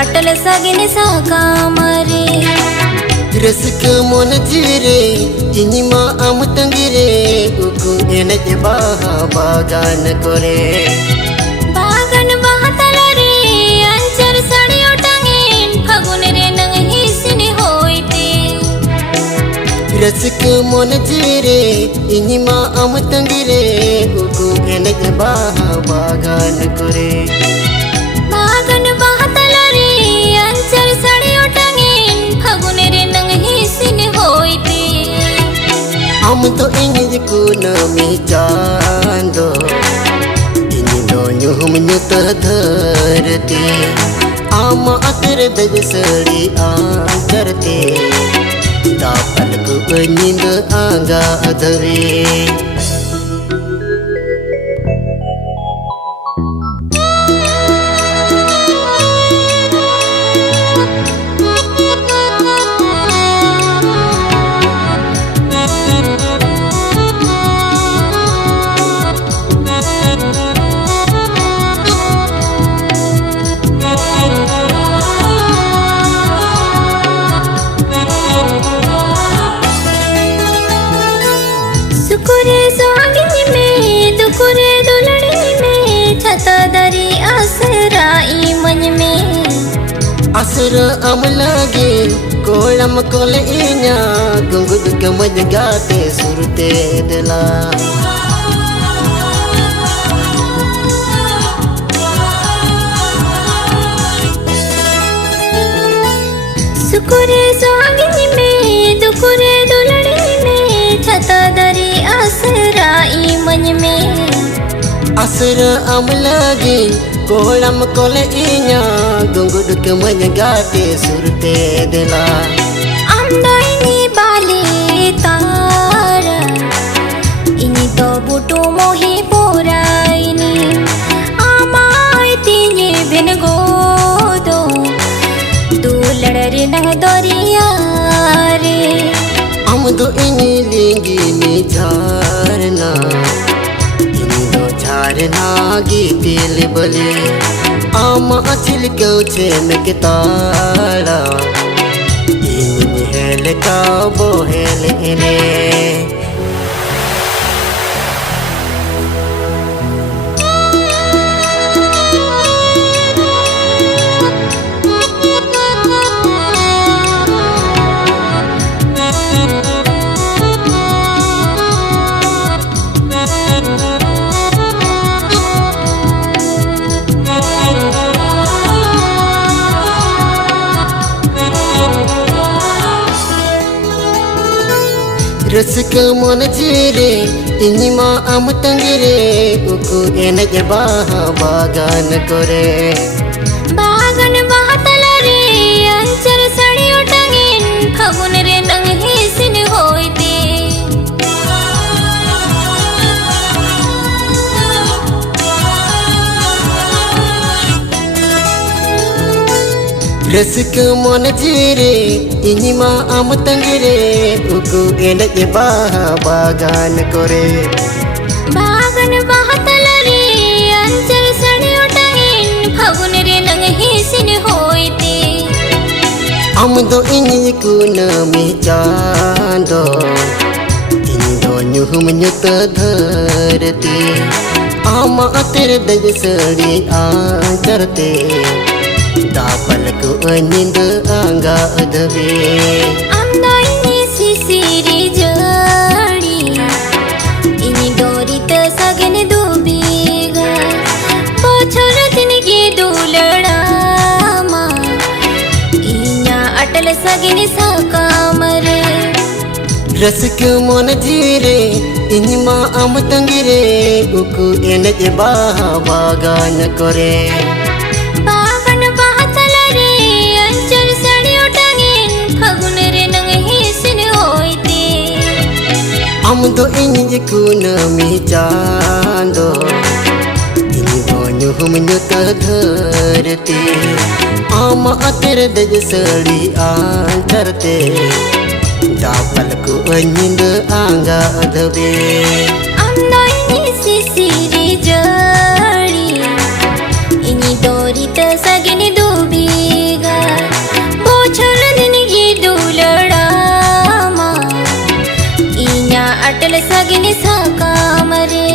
अटल सगिन साकामरे रसके मन जीरे इनी मा आम तंगिरे उकु एनज बाहा बागान करे बागन बहतलरे अंचर सड़ियो टंगेन फगुन रे नंग हिसने होइते रसके मन जीरे इनी मा आम तंगिरे उकु एनज बाहा बागान करे बागन बहतलरे अंचर सड़ियो टंगेन फगुन रे नंग हिसने होइते हम तो इंज को नमी चांदो इनी दोन्यो हम न्युत धरती आम अतर दज सड़ी आंकरते तापल को नींद आंगा अधवे सुकुरे सुहागिनी में दुकुरे दुलड़ी में छता दरी आसराई मन में असर अम लगे कोलम कोल इन्या गुंगुद के मज गाते सुरते दिला सुकुरे सुहागिनी में दुकुरे दुलड़ी में छता दरी आसराई मन में असर अम लगे कोलम कोल इन्या गुंगुद के मज गाते सुरते दिला अंदाइनी बाले तारा इनी तो बुटो मोहे पोराइनी आमाय तीने बिन गोदो दुलड़ नंग दरिया रे हम दो इनी लेंगी में झारना इनी दो झारना गी दिल बले आम अचिल के छेन के ताड़ा इनी हेल का बोहेल इने रसके मन जीरे इनी मा आम तंगिरे उकु एनज बाहा बागान करे बागन बहतलरे अंचर सड़ियो टंगेन फगुन रे नंग हिसन होइते रसके मन जीरे इनी मा आम तंगिरे उकु एनज बाहा बागान करे बागन बहतलरे अंचर सड़ियो टंगेन फगुन रे नंग हिसन होइते हम दो इनी को नमी चांदो इनी दोन्यो हम न्युत धरती आम अतर दज सड़ी आंकरते तापल को नींद आंगा अधवे अंदाइनी सिसिरी जड़ी इनी डोरित सगन डूबेगा पोछोर दिन के दुलड़ामा इन्या अटल सगन साकामरे रसके मन जीरे इनी मा आम तंगिरे उकु एनज बाहा बागान करे बागन बहतलरे अंचर सड़ियो टंगेन फगुन रे नंग हिसन होइते हम दो इंज को नमी चांदो इनी दोन्यो हम न्युत धरती आम अतर दज सड़ी आंकरते तापल को नींद आंगा अधवे अंदाइनी सिसिरी जड़ी इनी डोरित सगन डूबेगा अटल सगिनी साकामरे